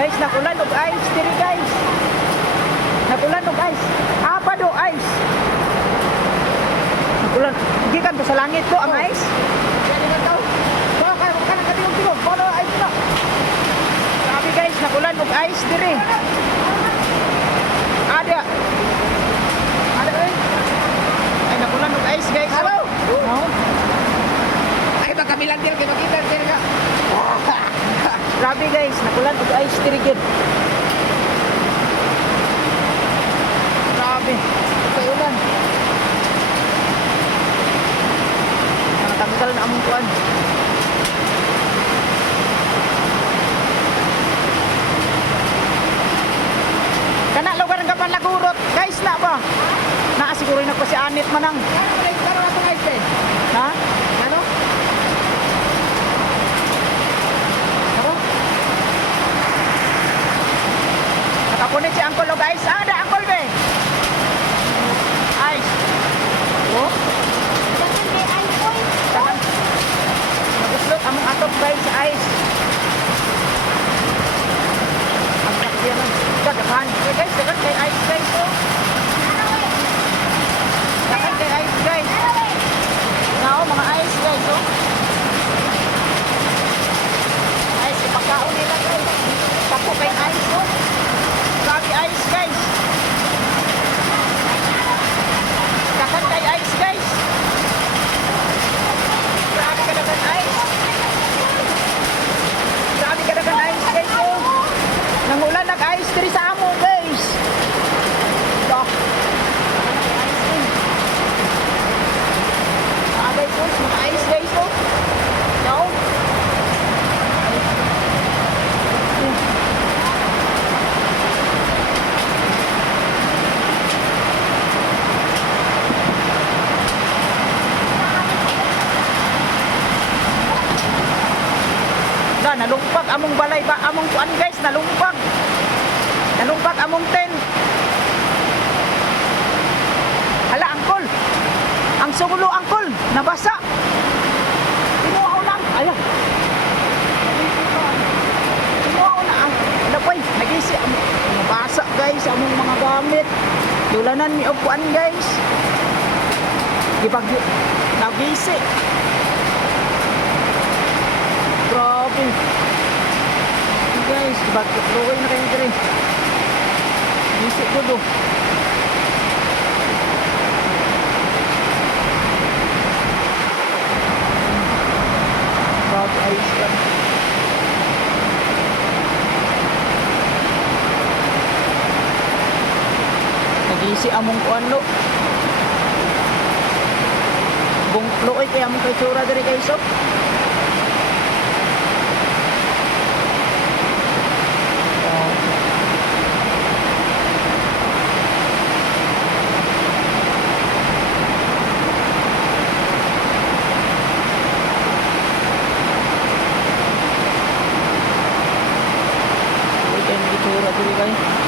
Guys, nakulan og ice diri guys. Nakulan og ice. Apa do ice? Nakulan. Gikan to sa langit to ang ice. Yan naman daw. Baka kaya ka nang katingog-tingog. Follow ice na. Sabi guys, nakulan og ice diri. Ada. Ada eh. Ay nakulan og ice guys. Hello? No. Ay, baka milantil kayo makita. Sir ka. Grabe guys, nakulan og ice diri gyud. Grabe. Sa ulan. Natanggal na among kuan. Kana lugar nga panagurot, guys na ba? Naa siguro na ko si Anit manang. Ano na yung itong ice eh? Ha? Ano? Ano? Nakapunit si Uncle o guys. Ada Uncle be. Ice. Oh. Dakan. Naguslot among atop guys ice. Ang sakya man. Dakan. Okay guys, dakan kay ice guys oh. Dakan kay ice guys. Nao mga ice guys oh. Ice ipagkaon nila guys. Tapo kay ice oh. Grabe ice guys. Dakan kay ice guys. Grabe ka dagan ice. Grabe ka dagan ice guys oh. Nangulan nag-ice diri sa amo guys. Dah. Grabe guys, mga ice guys oh. No? Da, nalumpag among balay ba among kuan guys, nalumpag. Nalumpag among tent. Hala angkol. Ang sugulo angkol, nabasa. Tinuaw lang. Ayan. Tinuaw na ang dapoy, nagisi nabasa guys among mga gamit. Dulanan mi og kuan guys. Gibagyo. Nagisi. Grabe. Guys, bakit luway na kayo diri? Isip ko do. Grabe ayos yan. Nag-isi among kuano. Bung luoy kaya among kay tsura diri guys oh. Itsura diri guys.